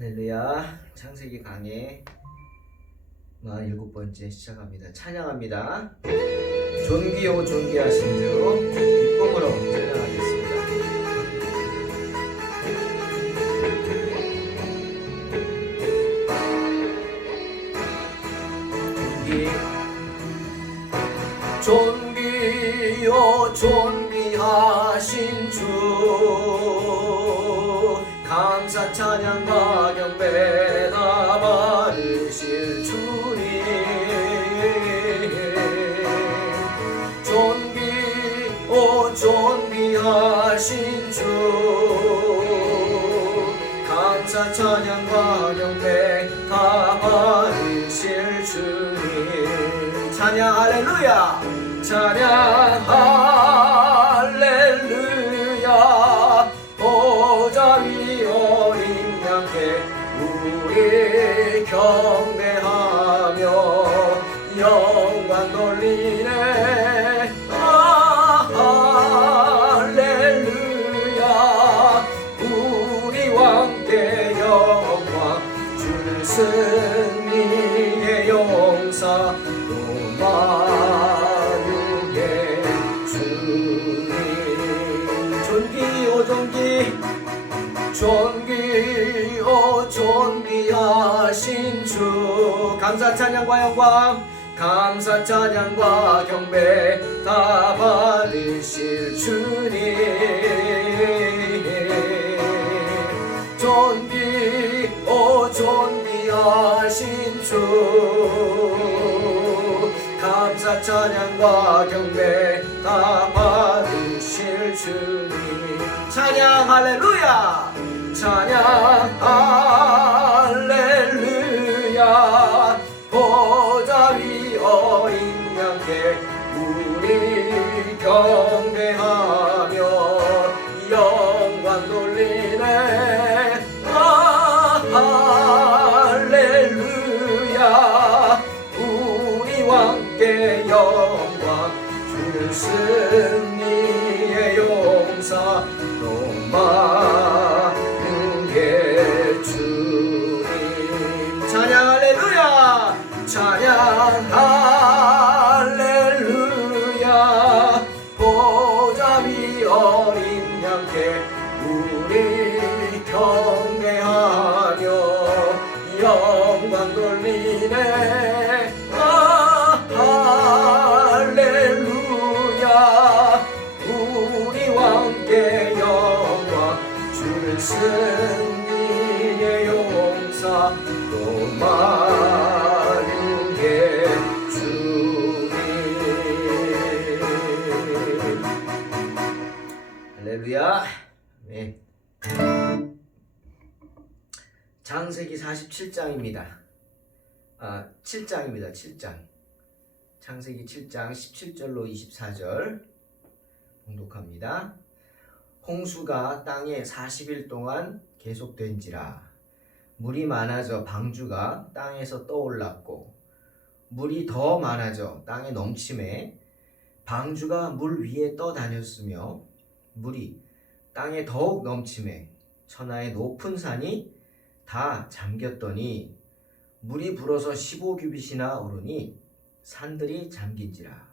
할렐루야. 창세기 강의 47번째 시작합니다. 찬양합니다. 존귀요 존귀하신 주 기쁨으로 찬양하겠습니다. 존귀요 존귀하신 주 감사 찬양과 경배 다 받으실 주님 존귀요 존귀하신 주 감사 찬양과 경배 다 받으실 주님 찬양 할렐루야 찬양 할렐루야 보좌 위 어린 양께 우리 경배하며 영광 돌리네 할렐루야 우리 왕께 영광 주는 승리의 용사 만유의 주님 존귀요 존귀요 존귀하신 주 감사 찬양과 영광 감사 찬양과 경배 다 받으실 주님 존귀요 존귀하신 주 감사 찬양과 경배 다 받으실 주님 찬양 할렐루야 찬양 할렐루야 보좌 위 어린 양께 우리 경배하며 영광 돌리네 할렐루야 우리 왕께 영광 주는 승리의 용사 만유의 주님 찬양 할렐루야 찬양 할렐루야 보좌 위 어린 양께 우리 경배하며 영광 돌리네 할렐루야 우리 왕께 영광 주는 승리의 용사 또 만유의 주님 할렐루야 네. 창세기 47장입니다. 7장입니다. 7장 창세기 7장 17절로 24절 봉독합니다. 홍수가 땅에 40일 동안 계속된지라 물이 많아져 방주가 땅에서 떠올랐고 물이 더 많아져 땅에 넘침에 방주가 물 위에 떠다녔으며 물이 땅에 더욱 넘침에 천하의 높은 산이 다 잠겼더니 물이 불어서 15규빗이나 오르니 산들이 잠긴지라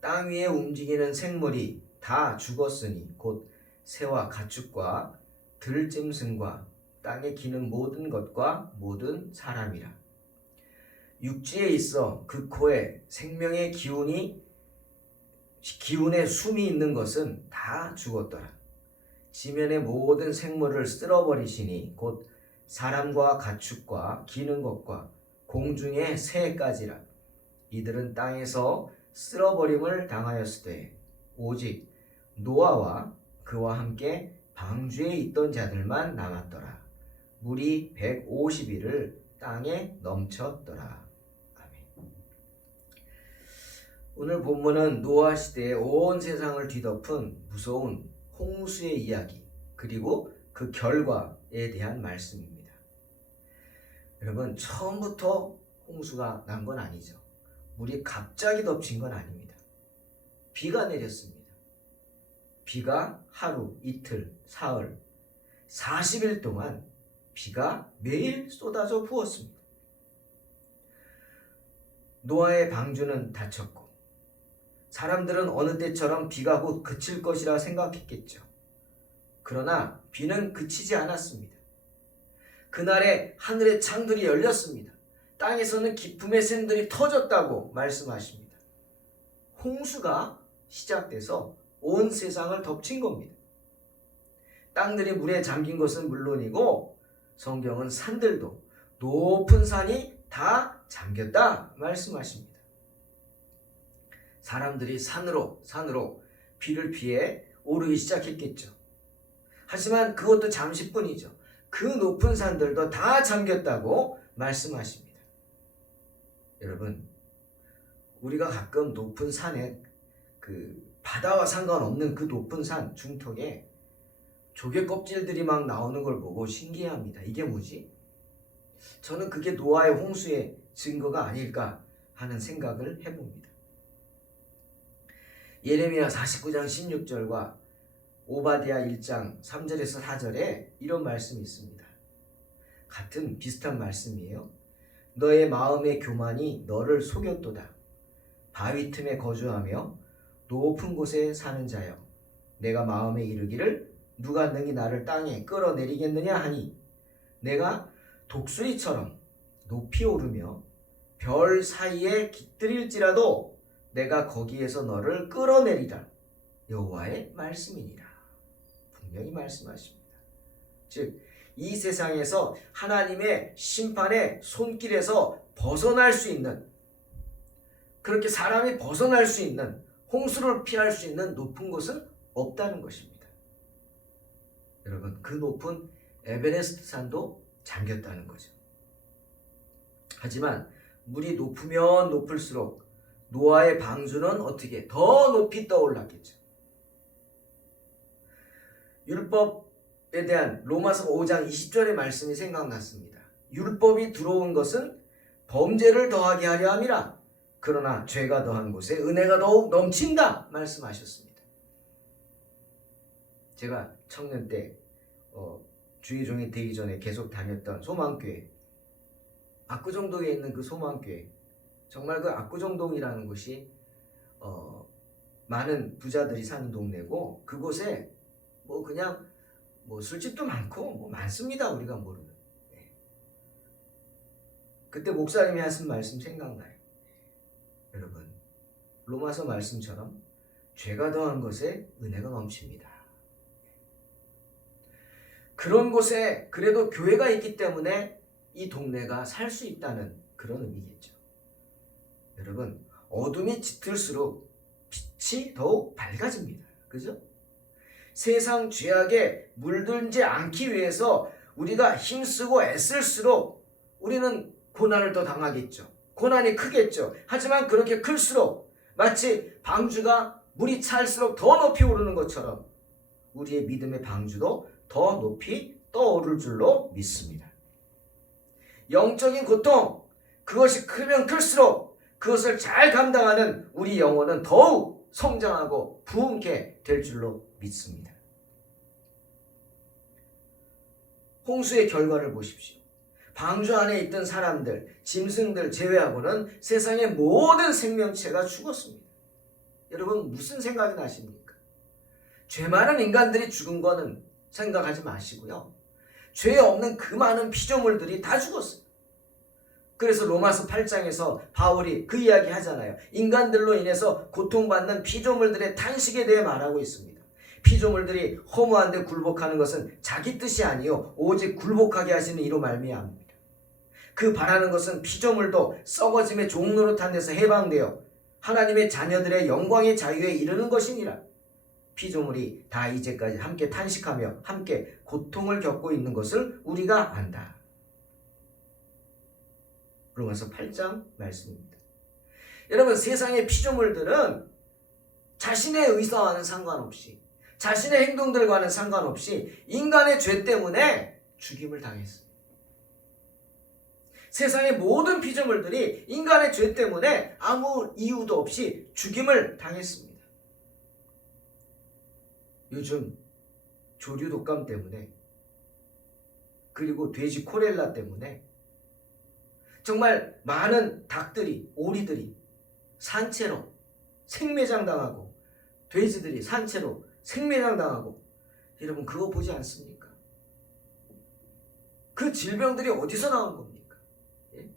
땅 위에 움직이는 생물이 다 죽었으니 곧 새와 가축과 들짐승과 땅에 기는 모든 것과 모든 사람이라 육지에 있어 그 코에 생명의 기운의 숨이 있는 것은 다 죽었더라 지면의 모든 생물을 쓸어버리시니 곧 사람과 가축과 기는 것과 공중의 새까지라 이들은 땅에서 쓸어버림을 당하였으되 오직 노아와 그와 함께 방주에 있던 자들만 남았더라 물이 150일을 땅에 넘쳤더라 아멘. 오늘 본문은 노아 시대의 온 세상을 뒤덮은 무서운 홍수의 이야기 그리고 그 결과에 대한 말씀입니다. 여러분 처음부터 홍수가 난 건 아니죠. 물이 갑자기 덮친 건 아닙니다. 비가 내렸습니다. 비가 하루, 이틀, 사흘, 40일 동안 비가 매일 쏟아져 부었습니다. 노아의 방주는 닫혔고 사람들은 어느 때처럼 비가 곧 그칠 것이라 생각했겠죠. 그러나 비는 그치지 않았습니다. 그날에 하늘의 창들이 열렸습니다. 땅에서는 기품의 샘들이 터졌다고 말씀하십니다. 홍수가 시작돼서 온 세상을 덮친 겁니다. 땅들이 물에 잠긴 것은 물론이고 성경은 산들도 높은 산이 다 잠겼다 말씀하십니다. 사람들이 산으로 비를 피해 오르기 시작했겠죠. 하지만 그것도 잠시뿐이죠. 그 높은 산들도 다 잠겼다고 말씀하십니다. 여러분, 우리가 가끔 높은 산에 그 바다와 상관없는 그 높은 산 중턱에 조개 껍질들이 막 나오는 걸 보고 신기해합니다. 이게 뭐지? 저는 그게 노아의 홍수의 증거가 아닐까 하는 생각을 해봅니다. 예레미야 49장 16절과 오바댜 1장 3절에서 4절에 이런 말씀이 있습니다. 같은 비슷한 말씀이에요. 너의 마음의 교만이 너를 속였도다. 바위 틈에 거주하며 높은 곳에 사는 자여, 내가 마음에 이르기를 누가 능히 나를 땅에 끌어내리겠느냐 하니 내가 독수리처럼 높이 오르며 별 사이에 깃들일지라도 내가 거기에서 너를 끌어내리라. 여호와의 말씀이니라. 분명히 말씀하십니다. 즉, 이 세상에서 하나님의 심판의 손길에서 벗어날 수 있는, 그렇게 사람이 벗어날 수 있는, 홍수를 피할 수 있는 높은 곳은 없다는 것입니다. 여러분, 그 높은 에베레스트 산도 잠겼다는 거죠. 하지만 물이 높으면 높을수록 노아의 방주는 어떻게 더 높이 떠올랐겠죠. 율법에 대한 로마서 5장 20절의 말씀이 생각났습니다. 율법이 들어온 것은 범죄를 더하게 하려 함이라. 그러나 죄가 더한 곳에 은혜가 더욱 넘친다 말씀하셨습니다. 제가 청년 때 주의종이 되기 전에 계속 다녔던 소망교회, 압구정동에 있는 그 소망교회, 정말 그 압구정동이라는 곳이 많은 부자들이 사는 동네고, 그곳에 그냥 술집도 많고 많습니다. 우리가 모르는. 네. 그때 목사님이 하신 말씀 생각나요. 여러분, 로마서 말씀처럼 죄가 더한 것에 은혜가 넘칩니다. 그런 곳에 그래도 교회가 있기 때문에 이 동네가 살 수 있다는 그런 의미겠죠. 여러분, 어둠이 짙을수록 빛이 더욱 밝아집니다. 그죠? 세상 죄악에 물들지 않기 위해서 우리가 힘쓰고 애쓸수록 우리는 고난을 더 당하겠죠. 고난이 크겠죠. 하지만 그렇게 클수록 마치 방주가 물이 찰수록 더 높이 오르는 것처럼 우리의 믿음의 방주도 더 높이 떠오를 줄로 믿습니다. 영적인 고통, 그것이 크면 클수록 그것을 잘 감당하는 우리 영혼은 더욱 성장하고 부흥케 될 줄로 믿습니다. 홍수의 결과를 보십시오. 방주 안에 있던 사람들, 짐승들 제외하고는 세상의 모든 생명체가 죽었습니다. 여러분, 무슨 생각이 나십니까? 죄 많은 인간들이 죽은 거는 생각하지 마시고요. 죄 없는 그 많은 피조물들이 다 죽었어요. 그래서 로마서 8장에서 바울이 그 이야기 하잖아요. 인간들로 인해서 고통받는 피조물들의 탄식에 대해 말하고 있습니다. 피조물들이 허무한데 굴복하는 것은 자기 뜻이 아니요 오직 굴복하게 하시는 이로 말미암습니다. 그 바라는 것은 피조물도 썩어짐의 종노릇한 데서 해방되어 하나님의 자녀들의 영광의 자유에 이르는 것이니라. 피조물이 다 이제까지 함께 탄식하며 함께 고통을 겪고 있는 것을 우리가 안다. 로마서 8장 말씀입니다. 여러분, 세상의 피조물들은 자신의 의사와는 상관없이, 자신의 행동들과는 상관없이 인간의 죄 때문에 죽임을 당했습니다. 세상의 모든 피조물들이 인간의 죄 때문에 아무 이유도 없이 죽임을 당했습니다. 요즘 조류 독감 때문에 그리고 돼지 콜렐라 때문에 정말 많은 닭들이, 오리들이 산채로 생매장 당하고 돼지들이 산채로 생매장 당하고, 여러분 그거 보지 않습니까? 그 질병들이 어디서 나온 겁니까? 예?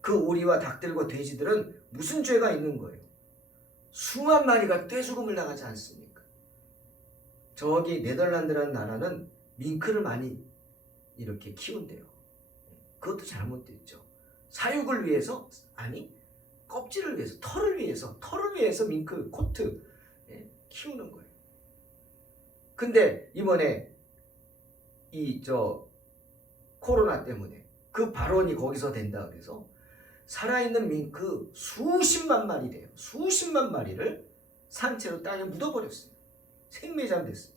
그 오리와 닭들과 돼지들은 무슨 죄가 있는 거예요? 수만 마리가 떼죽음을 당하지 않습니까? 저기 네덜란드라는 나라는 밍크를 많이 이렇게 키운대요. 그것도 잘못됐죠. 사육을 위해서? 아니, 껍질을 위해서, 털을 위해서 밍크 코트 키우는 거예요. 근데 이번에 코로나 때문에 그 발원이 거기서 된다 그래서 살아있는 밍크 수십만 마리래요. 수십만 마리를 산채로 땅에 묻어버렸어요. 생매장 됐어요.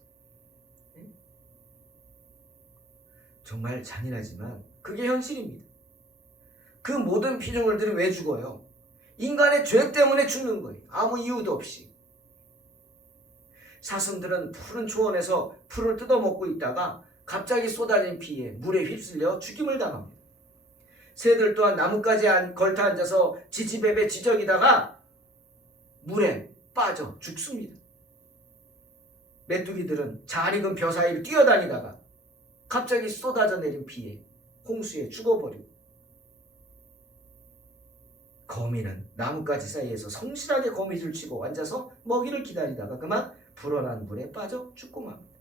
정말 잔인하지만 그게 현실입니다. 그 모든 피조물들이 왜 죽어요? 인간의 죄 때문에 죽는 거예요. 아무 이유도 없이. 사슴들은 푸른 초원에서 풀을 뜯어먹고 있다가 갑자기 쏟아진 피에 물에 휩쓸려 죽임을 당합니다. 새들 또한 나뭇가지에 걸터 앉아서 지지배배 지저귀다가 물에 빠져 죽습니다. 메뚜기들은 잘 익은 벼 사이를 뛰어다니다가 갑자기 쏟아져 내린 피에 홍수에 죽어버리고, 거미는 나뭇가지 사이에서 성실하게 거미줄 치고 앉아서 먹이를 기다리다가 그만 불어난 물에 빠져 죽고 맙니다.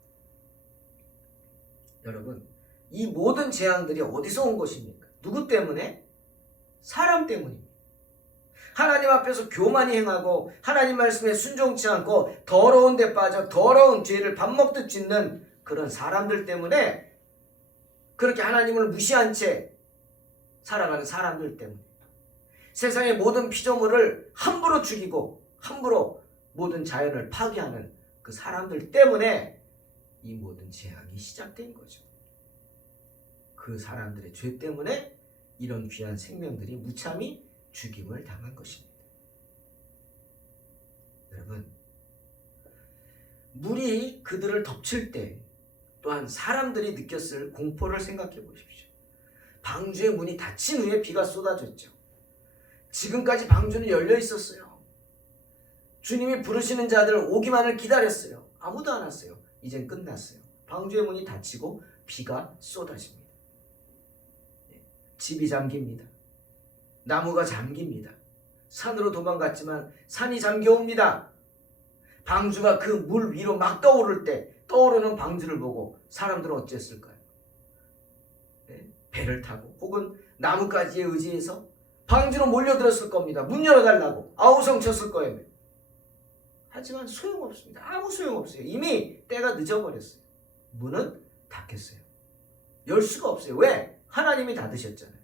여러분, 이 모든 재앙들이 어디서 온 것입니까? 누구 때문에? 사람 때문입니다. 하나님 앞에서 교만히 행하고 하나님 말씀에 순종치 않고 더러운 데 빠져 더러운 죄를 밥 먹듯 짓는 그런 사람들 때문에, 그렇게 하나님을 무시한 채 살아가는 사람들 때문에, 세상의 모든 피조물을 함부로 죽이고 함부로 모든 자연을 파괴하는 그 사람들 때문에 이 모든 재앙이 시작된 거죠. 그 사람들의 죄 때문에 이런 귀한 생명들이 무참히 죽임을 당한 것입니다. 여러분, 물이 그들을 덮칠 때 또한 사람들이 느꼈을 공포를 생각해 보십시오. 방주의 문이 닫힌 후에 비가 쏟아졌죠. 지금까지 방주는 열려 있었어요. 주님이 부르시는 자들 오기만을 기다렸어요. 아무도 안 왔어요. 이젠 끝났어요. 방주의 문이 닫히고 비가 쏟아집니다. 집이 잠깁니다. 나무가 잠깁니다. 산으로 도망갔지만 산이 잠겨옵니다. 방주가 그 물 위로 막 떠오를 때 떠오르는 방주를 보고 사람들은 어쨌을까요? 배를 타고 혹은 나뭇가지에 의지해서 방주로 몰려들었을 겁니다. 문 열어달라고 아우성 쳤을 거예요. 하지만 소용없습니다. 아무 소용없어요. 이미 때가 늦어버렸어요. 문은 닫혔어요. 열 수가 없어요. 왜? 하나님이 닫으셨잖아요.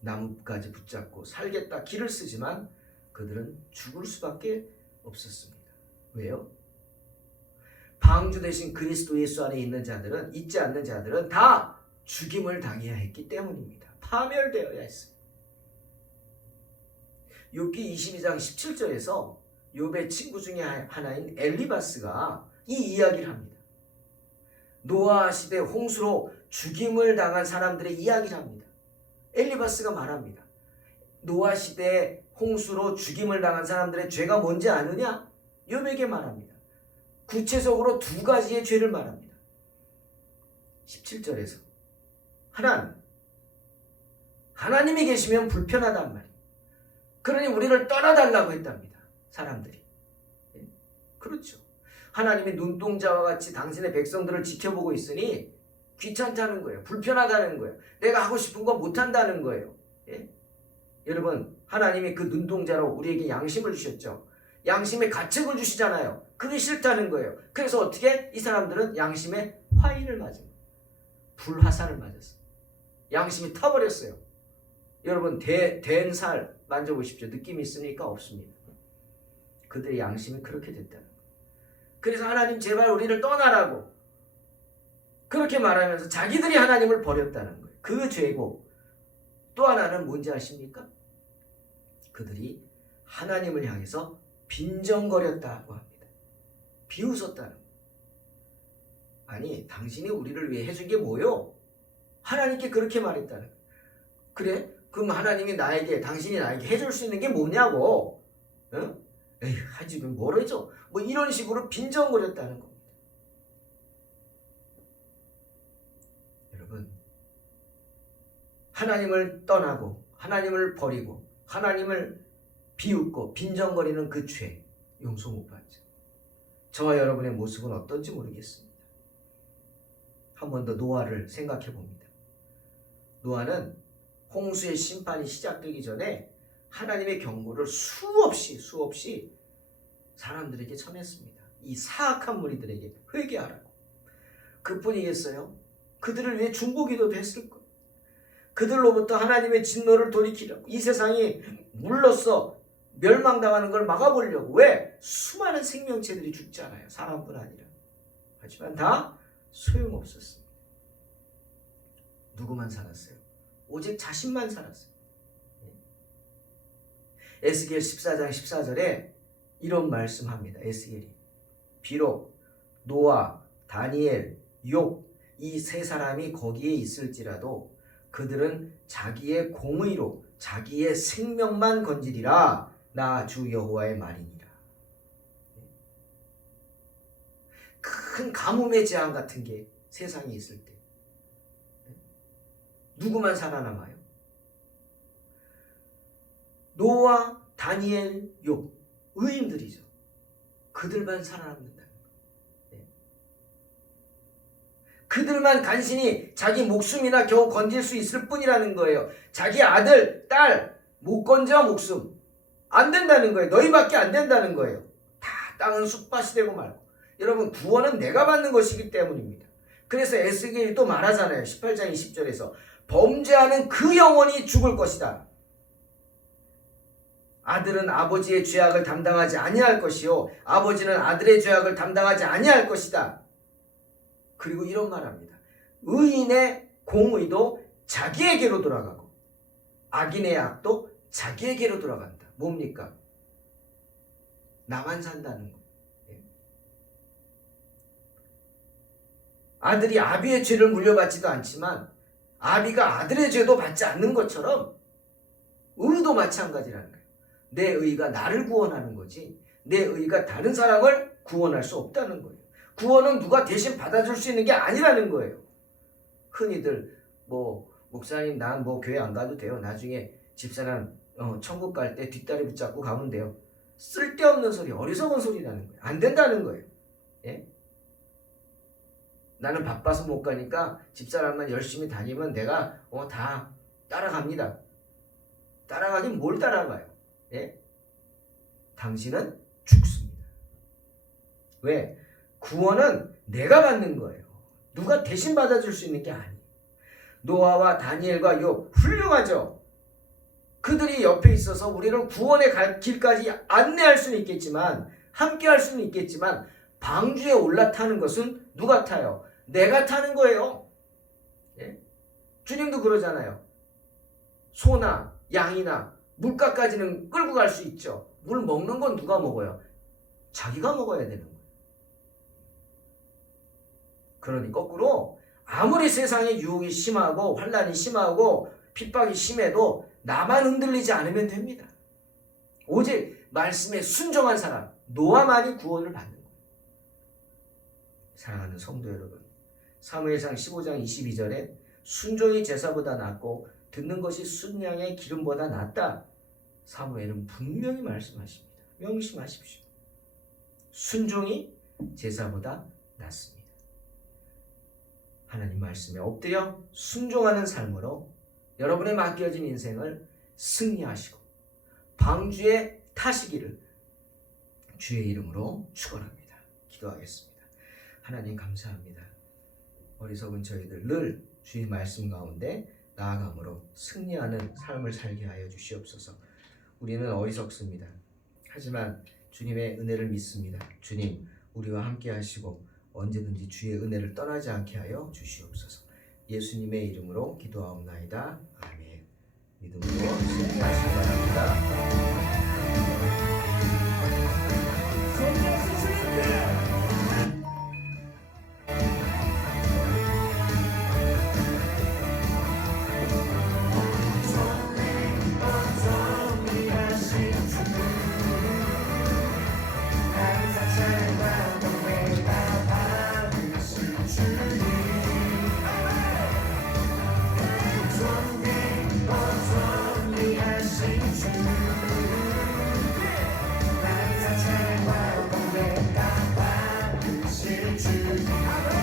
나뭇가지 붙잡고 살겠다 길을 쓰지만 그들은 죽을 수밖에 없었습니다. 왜요? 방주 대신 그리스도 예수 안에 있는 자들은, 있지 않는 자들은 다 죽임을 당해야 했기 때문입니다. 파멸되어야 했어요. 욥기 22장 17절에서 욥의 친구 중에 하나인 엘리바스가 이 이야기를 합니다. 노아 시대 홍수로 죽임을 당한 사람들의 이야기를 합니다. 엘리바스가 말합니다. 노아 시대 홍수로 죽임을 당한 사람들의 죄가 뭔지 아느냐? 욥에게 말합니다. 구체적으로 두 가지의 죄를 말합니다. 17절에서 하나님이 계시면 불편하단 말이에요. 그러니 우리를 떠나달라고 했답니다. 사람들이. 그렇죠. 하나님이 눈동자와 같이 당신의 백성들을 지켜보고 있으니 귀찮다는 거예요. 불편하다는 거예요. 내가 하고 싶은 거 못한다는 거예요. 여러분, 하나님이 그 눈동자로 우리에게 양심을 주셨죠. 양심의 가책을 주시잖아요. 그게 싫다는 거예요. 그래서 어떻게? 이 사람들은 양심의 화인을 맞은 거예요. 불화살을 맞았어요. 양심이 타버렸어요. 여러분, 된 살 만져보십시오. 느낌이 있습니까? 없습니다. 그들의 양심이 그렇게 됐다는 거예요. 그래서 하나님 제발 우리를 떠나라고 그렇게 말하면서 자기들이 하나님을 버렸다는 거예요. 그 죄고, 또 하나는 뭔지 아십니까? 그들이 하나님을 향해서 빈정거렸다고 합니다. 비웃었다는 거예요. 아니 당신이 우리를 위해 해준 게 뭐요? 하나님께 그렇게 말했다는 거예요. 그래? 그럼 하나님이 당신이 나에게 해줄 수 있는 게 뭐냐고? 응? 에이, 하지 뭘 해줘? 뭐 이런 식으로 빈정거렸다는 겁니다. 여러분, 하나님을 떠나고 하나님을 버리고 하나님을 비웃고 빈정거리는 그 죄 용서 못 받죠. 저와 여러분의 모습은 어떤지 모르겠습니다. 한 번 더 노아를 생각해 봅니다. 노아는 홍수의 심판이 시작되기 전에 하나님의 경고를 수없이 사람들에게 전했습니다. 이 사악한 무리들에게 회개하라고. 그뿐이겠어요? 그들을 위해 중보기도도 했을 거예요. 그들로부터 하나님의 진노를 돌이키려고, 이 세상이 물로써 멸망당하는 걸 막아보려고. 왜? 수많은 생명체들이 죽잖아요. 사람뿐 아니라. 하지만 다 소용없었습니다. 누구만 살았어요? 오직 자신만 살았어요. 에스겔 14장 14절에 이런 말씀합니다. 에스겔이 비록 노아, 다니엘, 욥 이 세 사람이 거기에 있을지라도 그들은 자기의 공의로 자기의 생명만 건지리라. 나 주 여호와의 말이니라. 큰 가뭄의 재앙 같은 게 세상에 있을 때 누구만 살아남아요? 노아, 다니엘, 욥 의인들이죠. 그들만 살아남는다는 거예요. 그들만 간신히 자기 목숨이나 겨우 건질 수 있을 뿐이라는 거예요. 자기 아들, 딸 못 건져 목숨 안 된다는 거예요. 너희밖에 안 된다는 거예요. 다 땅은 쑥밭이 되고 말고. 여러분, 구원은 내가 받는 것이기 때문입니다. 그래서 에스겔이 또 말하잖아요. 18장 20절에서 범죄하는 그 영혼이 죽을 것이다. 아들은 아버지의 죄악을 담당하지 아니할 것이요 아버지는 아들의 죄악을 담당하지 아니할 것이다. 그리고 이런 말합니다. 의인의 공의도 자기에게로 돌아가고 악인의 악도 자기에게로 돌아간다. 뭡니까? 나만 산다는 거. 아들이 아비의 죄를 물려받지도 않지만 아비가 아들의 죄도 받지 않는 것처럼 의도 마찬가지라는 거예요. 내 의가 나를 구원하는 거지 내 의가 다른 사람을 구원할 수 없다는 거예요. 구원은 누가 대신 받아줄 수 있는 게 아니라는 거예요. 흔히들 목사님 난 교회 안 가도 돼요. 나중에 집사람 천국 갈 때 뒷다리 붙잡고 가면 돼요. 쓸데없는 소리, 어리석은 소리라는 거예요. 안 된다는 거예요. 예? 나는 바빠서 못 가니까 집사람만 열심히 다니면 내가 다 따라갑니다. 따라가긴 뭘 따라가요? 예? 당신은 죽습니다. 왜? 구원은 내가 받는 거예요. 누가 대신 받아줄 수 있는 게 아니에요. 노아와 다니엘과 욥 훌륭하죠. 그들이 옆에 있어서 우리를 구원의 길까지 안내할 수는 있겠지만 함께 할 수는 있겠지만 방주에 올라타는 것은 누가 타요? 내가 타는 거예요. 예? 주님도 그러잖아요. 소나 양이나 물가까지는 끌고 갈 수 있죠. 물 먹는 건 누가 먹어요? 자기가 먹어야 되는 거예요. 그러니 거꾸로 아무리 세상에 유혹이 심하고 환난이 심하고 핍박이 심해도 나만 흔들리지 않으면 됩니다. 오직 말씀에 순종한 사람, 노아만이 구원을 받는 거예요. 사랑하는 성도 여러분, 사무엘상 15장 22절에 순종이 제사보다 낫고 듣는 것이 순양의 기름보다 낫다. 사무엘은 분명히 말씀하십니다. 명심하십시오. 순종이 제사보다 낫습니다. 하나님 말씀에 엎드려 순종하는 삶으로 여러분의 맡겨진 인생을 승리하시고 방주에 타시기를 주의 이름으로 축원합니다. 기도하겠습니다. 하나님 감사합니다. 어리석은 저희들 늘 주의 말씀 가운데 나아감으로 승리하는 삶을 살게 하여 주시옵소서. 우리는 어리석습니다. 하지만 주님의 은혜를 믿습니다. 주님 우리와 함께 하시고 언제든지 주의 은혜를 떠나지 않게 하여 주시옵소서. 예수님의 이름으로 기도하옵나이다. 아멘. 믿음으로 승리하시기 바랍니다. 줄 알아.